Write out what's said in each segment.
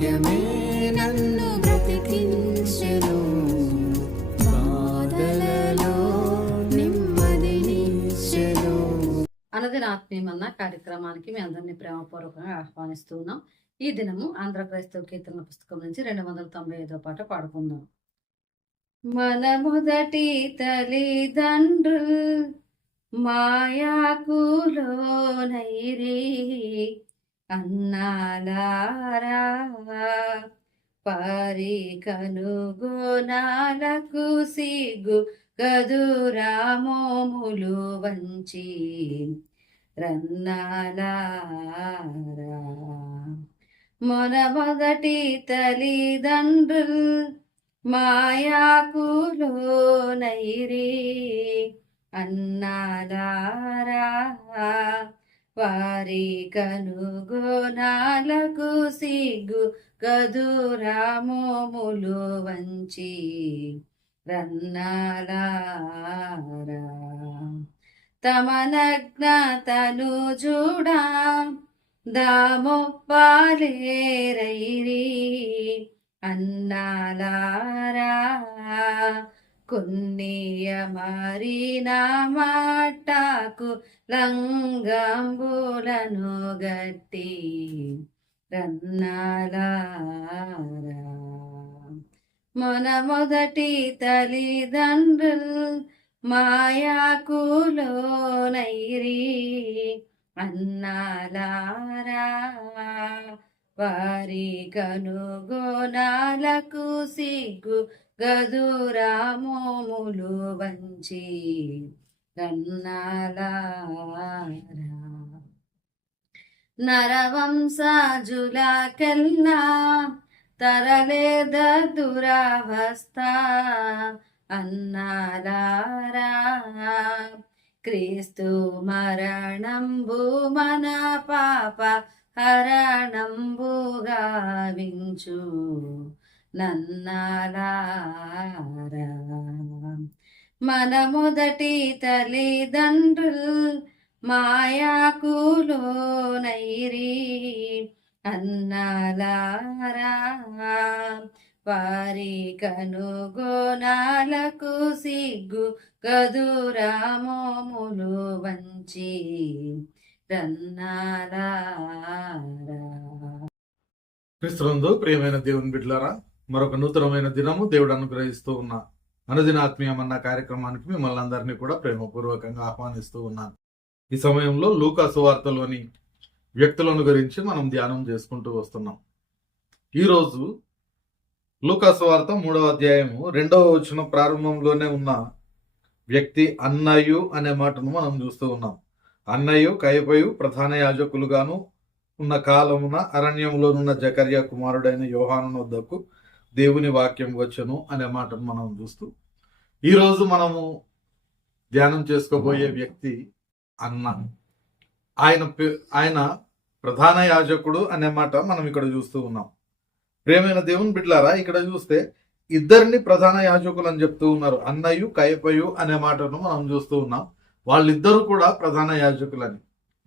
వాక్యమే నన్ను బ్రతికించెను. బాధలలో నెమ్మదినిచ్చెను అనదిన ఆత్మీయమన్న కార్యక్రమానికి మీ అందరినీ ప్రేమపూర్వకంగా ఆహ్వానిస్తున్నాం ఈ దినము ఆంధ్ర క్రైస్తవ కీర్తన పుస్తకం నుంచి రెండు వందల తొంభై ఐదో పాట పాడుకుందాం. మన మొదటి తల్లిదండ్రులు మాయాకులోనైరే అన్నాలారా పరి కనుగోనాలకు సిగ్గు గదురామోములు వంచి రన్నాలారా మొన మొదటి తల్లిదండ్రులు మాయాకులోనైరి అన్నాలారా వారి కనుగోనాలకు సిగ్గు గదురామోములు వంచి రన్నాలారా. తమ నగ్నతను చూడా దామొప్పాలేరైరి అన్నాలారా. కొన్నియ మారిన మాటకు లంగంబులను గట్టి రన్నాలారా. మన మొదటి తల్లిదండ్రులు మాయాకులోనైరి అన్నాలారా. వారి కనుగోనాలకు సిగ్గు గదురామోములు వంచి రన్నాలారా నరవంశజులకెల్లా తరలేద దురవస్థ అన్నాలారా. క్రీస్తు మరణంబు మన పాప హరణంబుగా వించు. నన్నాలారా మన మొదటి తల్లిదండ్రులు మాయాకులోనైరి అన్నాలారా వారి కనుగోనాలకు సిగ్గు గదురామోములు వంచి రన్నారా క్రీస్తునందు ప్రియమైన దేవుని బిడ్లారా మరొక నూతనమైన దినము దేవుడు అనుగ్రహిస్తూ ఉన్న అనుదినాత్మీయమన్న కార్యక్రమానికి మిమ్మల్ని అందరినీ కూడా ప్రేమపూర్వకంగా ఆహ్వానిస్తూ ఉన్నాను. ఈ సమయంలో లూకా సువార్తలోని వ్యక్తులను గురించి మనం ధ్యానం చేసుకుంటూ వస్తున్నాం. ఈరోజు లూకా సువార్త మూడవ అధ్యాయము రెండవ వచ్చిన ప్రారంభంలోనే ఉన్న వ్యక్తి అన్నయ్యు అనే మాటను మనం చూస్తూ ఉన్నాం. అన్నయ్యు కయపయు ప్రధాన యాజకులుగాను ఉన్న కాలమున అరణ్యంలోనున్న జకర్య కుమారుడైన యోహాను వద్దకు దేవుని వాక్యం వచ్చను అనే మాటను మనం చూస్తూ ఈరోజు మనము ధ్యానం చేసుకోబోయే వ్యక్తి అన్న. ఆయన ఆయన ప్రధాన యాజకుడు అనే మాట మనం ఇక్కడ చూస్తూ ఉన్నాం. ప్రేమైన దేవుని బిడ్లారా ఇక్కడ చూస్తే ఇద్దరిని ప్రధాన యాజకులు అని చెప్తూ ఉన్నారు. అన్నయ్యు కయపయు అనే మాటను మనం చూస్తూ ఉన్నాం. వాళ్ళిద్దరూ కూడా ప్రధాన యాజకులని.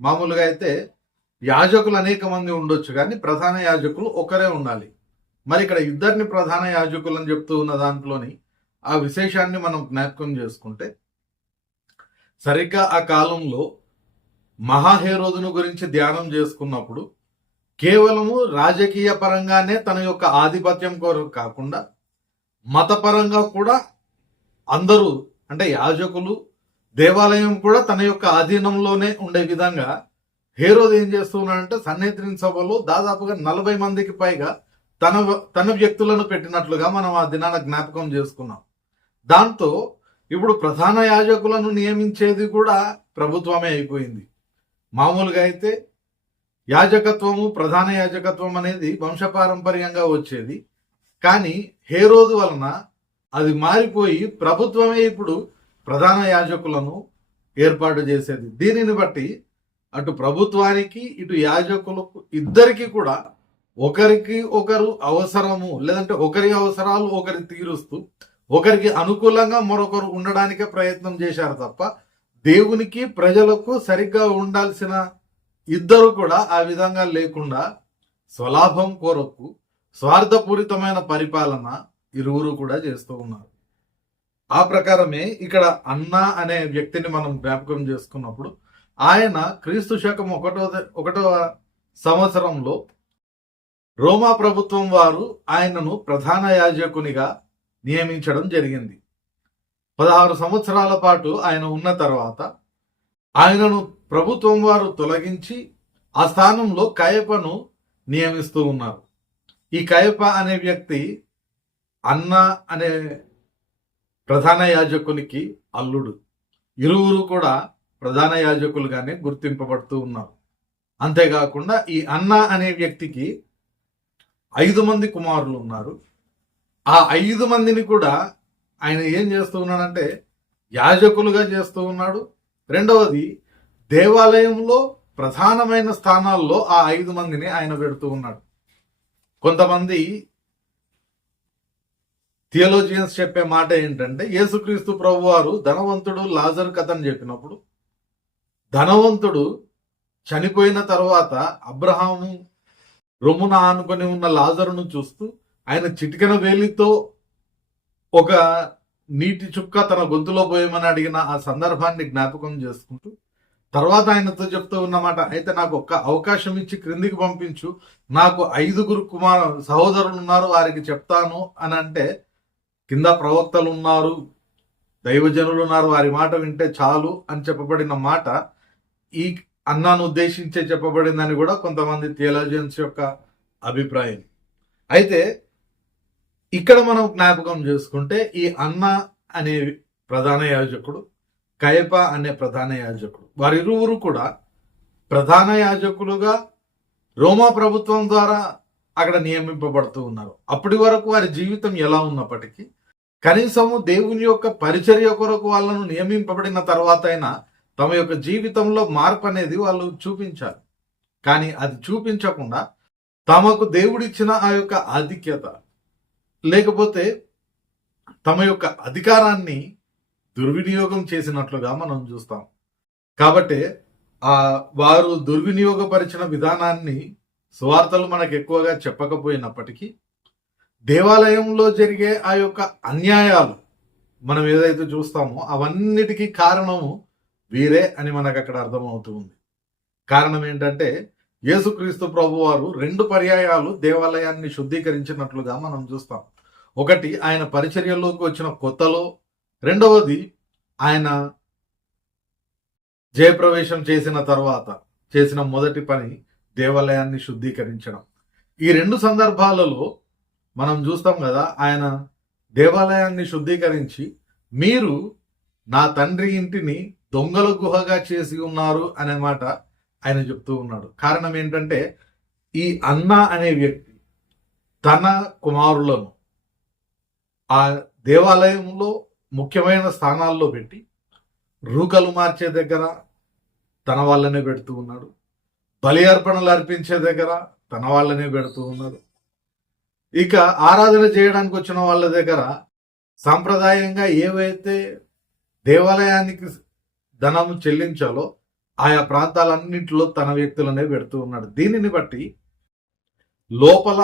మామూలుగా అయితే యాజకులు అనేక మంది ఉండొచ్చు కానీ ప్రధాన యాజకులు ఒకరే ఉండాలి. మరి ఇక్కడ ఇద్దరిని ప్రధాన యాజకులు అని చెప్తూ ఉన్న దాంట్లోని ఆ విశేషాన్ని మనం జ్ఞాపకం చేసుకుంటే సరిగ్గా ఆ కాలంలో మహాహేరోదును గురించి ధ్యానం చేసుకున్నప్పుడు కేవలము రాజకీయ పరంగానే తన యొక్క ఆధిపత్యం కొరకు కాకుండా మతపరంగా కూడా అందరూ అంటే యాజకులు దేవాలయం కూడా తన యొక్క ఆధీనంలోనే ఉండే విధంగా హేరోద్ ఏం చేస్తున్నాడంటే సన్నిధిని సభలో దాదాపుగా నలభై మందికి పైగా తన తన వ్యక్తులను పెట్టినట్లుగా మనం ఆ దినాన జ్ఞాపకం చేసుకున్నాం. దాంతో ఇప్పుడు ప్రధాన యాజకులను నియమించేది కూడా ప్రభుత్వమే అయిపోయింది. మామూలుగా అయితే యాజకత్వము ప్రధాన యాజకత్వం అనేది వంశపారంపర్యంగా వచ్చేది. కానీ హే రోజు వలన అది మారిపోయి ప్రభుత్వమే ఇప్పుడు ప్రధాన యాజకులను ఏర్పాటు చేసేది. దీనిని బట్టి అటు ప్రభుత్వానికి ఇటు యాజకులకు ఇద్దరికీ కూడా ఒకరికి ఒకరు అవసరము లేదంటే ఒకరి అవసరాలు ఒకరి తీరుస్తూ ఒకరికి అనుకూలంగా మరొకరు ఉండడానికే ప్రయత్నం చేశారు తప్ప దేవునికి ప్రజలకు సరిగ్గా ఉండాల్సిన ఇద్దరు కూడా ఆ విధంగా లేకుండా స్వలాభం కొరకు స్వార్థపూరితమైన పరిపాలన ఇరువురు కూడా చేస్తూ ఉన్నారు. ఆ ప్రకారమే ఇక్కడ అన్న అనే వ్యక్తిని మనం జ్ఞాపకం చేసుకున్నప్పుడు ఆయన క్రీస్తు శకం ఒకటో ఒకటవ సంవత్సరంలో రోమా ప్రభుత్వం వారు ఆయనను ప్రధాన యాజకునిగా నియమించడం జరిగింది. పదహారు సంవత్సరాల పాటు ఆయన ఉన్న తర్వాత ఆయనను ప్రభుత్వం వారు తొలగించి ఆ స్థానంలో కయపను నియమిస్తూ ఉన్నారు. ఈ కయప అనే వ్యక్తి అన్న అనే ప్రధాన యాజకునికి అల్లుడు. ఇరువురు కూడా ప్రధాన యాజకులుగానే గుర్తింపబడుతూ ఉన్నారు. అంతేకాకుండా ఈ అన్న అనే వ్యక్తికి ఐదు మంది కుమారులు ఉన్నారు. ఆ ఐదు మందిని కూడా ఆయన ఏం చేస్తూ ఉన్నాడంటే యాజకులుగా చేస్తూ ఉన్నాడు. రెండవది దేవాలయంలో ప్రధానమైన స్థానాల్లో ఆ ఐదు మందిని ఆయన పెడుతూ ఉన్నాడు. కొంతమంది థియోలోజియన్స్ చెప్పే మాట ఏంటంటే యేసుక్రీస్తు ప్రభు వారు ధనవంతుడు లాజర్ కథని చెప్పినప్పుడు ధనవంతుడు చనిపోయిన తర్వాత అబ్రహాము రొమ్మున ఆనుకొని ఉన్న లాజరును చూస్తూ ఆయన చిటికెన వేలితో ఒక నీటి చుక్క తన గొంతులో పోయమని అడిగిన ఆ సందర్భాన్ని జ్ఞాపకం చేసుకుంటూ తర్వాత ఆయనతో చెప్తూ ఉన్నమాట అయితే నాకు ఒక్క అవకాశం ఇచ్చి క్రిందికి పంపించు. నాకు ఐదుగురు కుమార్ సహోదరులు ఉన్నారు వారికి చెప్తాను అని అంటే కింద ప్రవక్తలు ఉన్నారు దైవజనులు ఉన్నారు వారి మాట వింటే చాలు అని చెప్పబడిన మాట. ఈ అన్నాను ఉద్దేశించే చెప్పబడిందని కూడా కొంతమంది థియోలాజియన్స్ యొక్క అభిప్రాయం. అయితే ఇక్కడ మనం జ్ఞాపకం చేసుకుంటే ఈ అన్న అనే ప్రధాన యాజకుడు కయప అనే ప్రధాన యాజకుడు వారిరువురు కూడా ప్రధాన యాజకులుగా రోమా ప్రభుత్వం ద్వారా అక్కడ నియమింపబడుతూ ఉన్నారు. అప్పటి వరకు వారి జీవితం ఎలా ఉన్నప్పటికీ కనీసము దేవుని యొక్క పరిచర్య కొరకు వాళ్ళను నియమింపబడిన తర్వాత అయినా తమ యొక్క జీవితంలో మార్పు అనేది వాళ్ళు చూపించాలి. కానీ అది చూపించకుండా తమకు దేవుడిచ్చిన ఆ యొక్క ఆధిక్యత లేకపోతే తమ యొక్క అధికారాన్ని దుర్వినియోగం చేసినట్లుగా మనం చూస్తాం. కాబట్టి ఆ వారు దుర్వినియోగపరిచిన విధానాన్ని సువార్తలు మనకు ఎక్కువగా చెప్పకపోయినప్పటికీ దేవాలయంలో జరిగే ఆ యొక్క అన్యాయాలు మనం ఏదైతే చూస్తామో అవన్నిటికీ కారణము వీరే అని మనకు అక్కడ అర్థమవుతూ ఉంది. కారణం ఏంటంటే యేసుక్రీస్తు ప్రభు వారు రెండు పర్యాయాలు దేవాలయాన్ని శుద్ధీకరించినట్లుగా మనం చూస్తాం. ఒకటి ఆయన పరిచర్యలోకి వచ్చిన కొత్తలో రెండవది ఆయన జయప్రవేశం చేసిన తర్వాత చేసిన మొదటి పని దేవాలయాన్ని శుద్ధీకరించడం. ఈ రెండు సందర్భాలలో మనం చూస్తాం కదా ఆయన దేవాలయాన్ని శుద్ధీకరించి మీరు నా తండ్రి ఇంటిని దొంగల గుహగా చేసి ఉన్నారు అనే మాట ఆయన చెప్తూ ఉన్నాడు. కారణం ఏంటంటే ఈ అన్న అనే వ్యక్తి తన కుమారులను ఆ దేవాలయంలో ముఖ్యమైన స్థానాల్లో పెట్టి రూకలు మార్చే దగ్గర తన వాళ్ళనే పెడుతూ ఉన్నాడు. బలి అర్పణలు అర్పించే దగ్గర తన వాళ్ళనే పెడుతూ ఉన్నాడు. ఇక ఆరాధన చేయడానికి వచ్చిన వాళ్ళ దగ్గర సాంప్రదాయంగా ఏవైతే దేవాలయానికి ధనం చెల్లించాలో ఆయా ప్రాంతాలన్నింటిలో తన వ్యక్తులనే పెడుతూ ఉన్నాడు. దీనిని బట్టి లోపల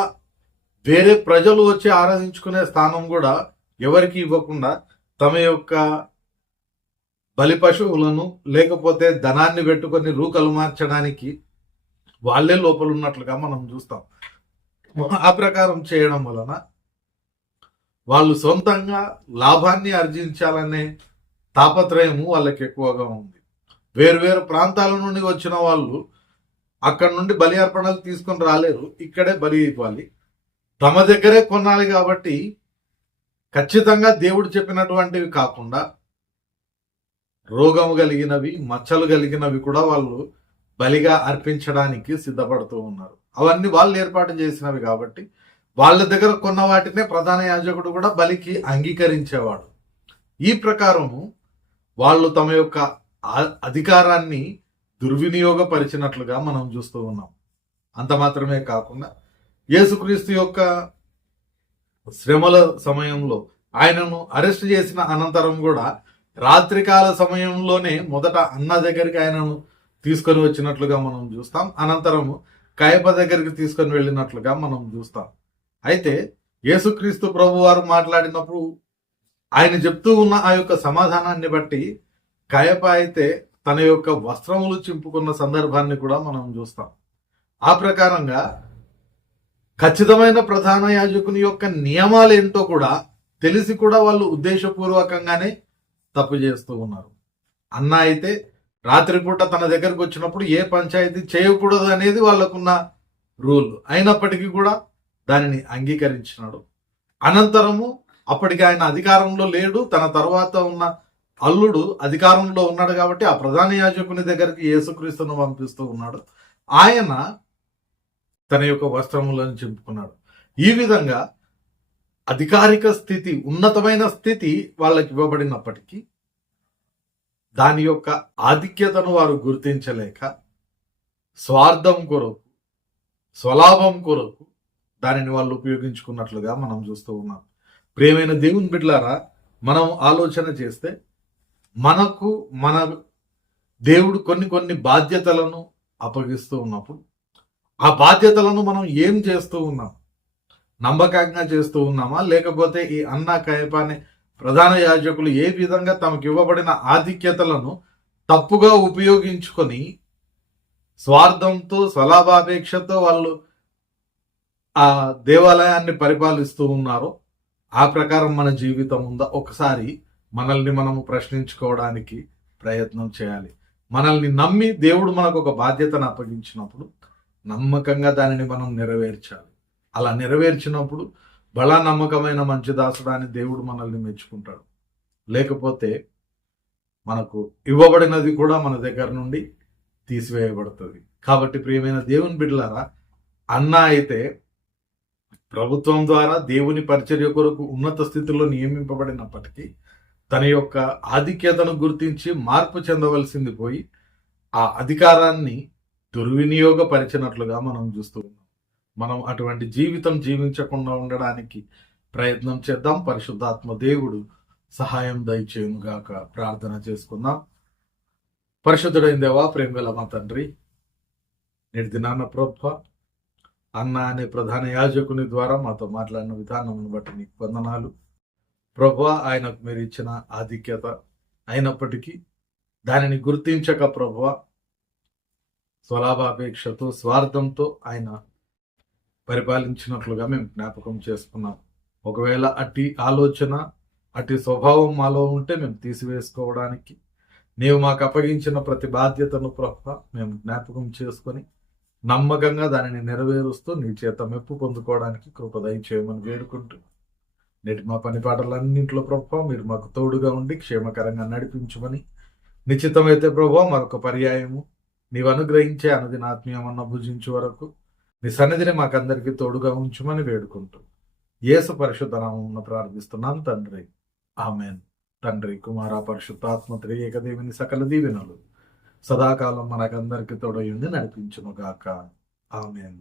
వేరే ప్రజలు వచ్చి ఆరాధించుకునే స్థానం కూడా ఎవరికి ఇవ్వకుండా తమ యొక్క బలి పశువులను లేకపోతే ధనాన్ని పెట్టుకొని రూకలు మార్చడానికి వాళ్ళే లోపల ఉన్నట్లుగా మనం చూస్తాం. ఆ ప్రకారం చేయడం వలన వాళ్ళు సొంతంగా లాభాన్ని ఆర్జించాలనే తాపత్రయము వాళ్ళకి ఎక్కువగా ఉంది. వేరు ప్రాంతాల నుండి వచ్చిన వాళ్ళు అక్కడ నుండి బలి అర్పణలు తీసుకొని రాలేరు. ఇక్కడే బలి ఇవ్వాలి. తమ దగ్గరే కొనాలి కాబట్టి ఖచ్చితంగా దేవుడు చెప్పినటువంటివి కాకుండా రోగము కలిగినవి మచ్చలు కలిగినవి కూడా వాళ్ళు బలిగా అర్పించడానికి సిద్ధపడుతూ ఉన్నారు. అవన్నీ వాళ్ళు ఏర్పాటు చేసినవి కాబట్టి వాళ్ళ దగ్గర కొన్న వాటినే ప్రధాన యాజకుడు కూడా బలికి అంగీకరించేవాడు. ఈ ప్రకారము వాళ్ళు తమ యొక్క అధికారాన్ని దుర్వినియోగపరిచినట్లుగా మనం చూస్తూ ఉన్నాం. అంత మాత్రమే కాకుండా యేసుక్రీస్తు యొక్క శ్రమల సమయంలో ఆయనను అరెస్ట్ చేసిన అనంతరం కూడా రాత్రికాల సమయంలోనే మొదట అన్న దగ్గరికి ఆయనను తీసుకొని వచ్చినట్లుగా మనం చూస్తాం. అనంతరము కయప దగ్గరికి తీసుకొని వెళ్ళినట్లుగా మనం చూస్తాం. అయితే యేసుక్రీస్తు ప్రభు వారు మాట్లాడినప్పుడు ఆయన చెప్తూ ఉన్న ఆ యొక్క సమాధానాన్ని బట్టి కయప అయితే తన యొక్క వస్త్రములు చింపుకున్న సందర్భాన్ని కూడా మనం చూస్తాం. ఆ ప్రకారంగా ఖచ్చితమైన ప్రధాన యాజకుని యొక్క నియమాలు ఏంటో కూడా తెలిసి కూడా వాళ్ళు ఉద్దేశపూర్వకంగానే తప్పు చేస్తూ ఉన్నారు. అన్న అయితే రాత్రిపూట తన దగ్గరకు వచ్చినప్పుడు ఏ పంచాయతీ చేయకూడదు అనేది వాళ్ళకున్న రూల్. అయినప్పటికీ కూడా దానిని అంగీకరించినాడు. అనంతరము అప్పటికి ఆయన అధికారంలో లేడు తన తర్వాత ఉన్న అల్లుడు అధికారంలో ఉన్నాడు కాబట్టి ఆ ప్రధాన యాజకుని దగ్గరికి యేసుక్రీస్తును పంపిస్తూ ఉన్నాడు. ఆయన తన యొక్క వస్త్రములను చింపుకున్నాడు. ఈ విధంగా అధికారిక స్థితి ఉన్నతమైన స్థితి వాళ్ళకి ఇవ్వబడినప్పటికీ దాని యొక్క ఆధిక్యతను వారు గుర్తించలేక స్వార్థం కొరకు స్వలాభం కొరకు దానిని వాళ్ళు ఉపయోగించుకున్నట్లుగా మనం చూస్తూ ఉన్నాం. ప్రియమైన దేవుని బిడ్డలారా మనం ఆలోచన చేస్తే మనకు మన దేవుడు కొన్ని కొన్ని బాధ్యతలను అప్పగిస్తూ ఉన్నప్పుడు ఆ బాధ్యతలను మనం ఏం చేస్తూ ఉన్నాం? నమ్మకంగా చేస్తూ ఉన్నామా? లేకపోతే ఈ అన్న కయప అనే ప్రధాన యాజకులు ఏ విధంగా తమకు ఇవ్వబడిన ఆధిక్యతలను తప్పుగా ఉపయోగించుకొని స్వార్థంతో స్వలాభాపేక్షతో వాళ్ళు ఆ దేవాలయాన్ని పరిపాలిస్తూ ఉన్నారో ఆ ప్రకారం మన జీవితం ఉందా? ఒకసారి మనల్ని మనము ప్రశ్నించుకోవడానికి ప్రయత్నం చేయాలి. మనల్ని నమ్మి దేవుడు మనకు ఒక బాధ్యతను అప్పగించినప్పుడు నమ్మకంగా దానిని మనం నెరవేర్చాలి. అలా నెరవేర్చినప్పుడు బలా నమ్మకమైన మంచి దాసుడాన్ని దేవుడు మనల్ని మెచ్చుకుంటాడు. లేకపోతే మనకు ఇవ్వబడినది కూడా మన దగ్గర నుండి తీసివేయబడుతుంది. కాబట్టి ప్రియమైన దేవుని బిడ్డలారా అన్న అయితే ప్రభుత్వం ద్వారా దేవుని పరిచర్య కొరకు ఉన్నత స్థితిలో నియమింపబడినప్పటికీ తన యొక్క ఆధిక్యతను గుర్తించి మార్పు చెందవలసింది పోయి ఆ అధికారాన్ని దుర్వినియోగపరిచినట్లుగా మనం చూస్తూ ఉన్నాం. మనం అటువంటి జీవితం జీవించకుండా ఉండడానికి ప్రయత్నం చేద్దాం. పరిశుద్ధాత్మ దేవుడు సహాయం దయచేయునుగాక ప్రార్థన చేసుకుందాం. పరిశుద్ధుడైన దేవా ప్రేమ గల మా తండ్రి నేటి దినాన్న ప్రభ అన్న అనే ప్రధాన యాజకుని ద్వారా మాతో మాట్లాడిన విధానం బట్టి నీకు వందనాలు. ప్రభా ఆయనకు మీరు ఇచ్చిన ఆధిక్యత అయినప్పటికీ దానిని గుర్తించక ప్రభా స్వలాభాపేక్షతో స్వార్థంతో ఆయన పరిపాలించినట్లుగా మేము జ్ఞాపకం చేసుకున్నాం. ఒకవేళ అట్టి ఆలోచన అట్టి స్వభావం మాలో ఉంటే మేము తీసివేసుకోవడానికి నీవు మాకు అప్పగించిన ప్రతి బాధ్యతను ప్రభ మేము జ్ఞాపకం చేసుకొని నమ్మకంగా దానిని నెరవేరుస్తూ నీ చేత మెప్పు పొందుకోవడానికి కృపదయం చేయమని వేడుకుంటూ. నేటి మా పని పాటలన్నింటిలో ప్రభావ మీరు మాకు తోడుగా ఉండి క్షేమకరంగా నడిపించమని. నిశ్చితమైతే ప్రభావ మరొక పర్యాయము. నీవు అనుగ్రహించే అనుదిన ఆత్మీయమన్న భుజించు వరకు నీ సన్నిధిని మాకందరికీ తోడుగా ఉంచమని వేడుకుంటూ. యేసు పరిశుద్ధ నామమున ప్రార్థిస్తున్నాను తండ్రి. ఆమెన్. తండ్రి కుమార పరిశుద్ధాత్మ త్రియేకదేవిని సకల దీవెనలు. సదాకాలం మనకందరికి తోడయుండి నడిపించును గాక ఆమెన్.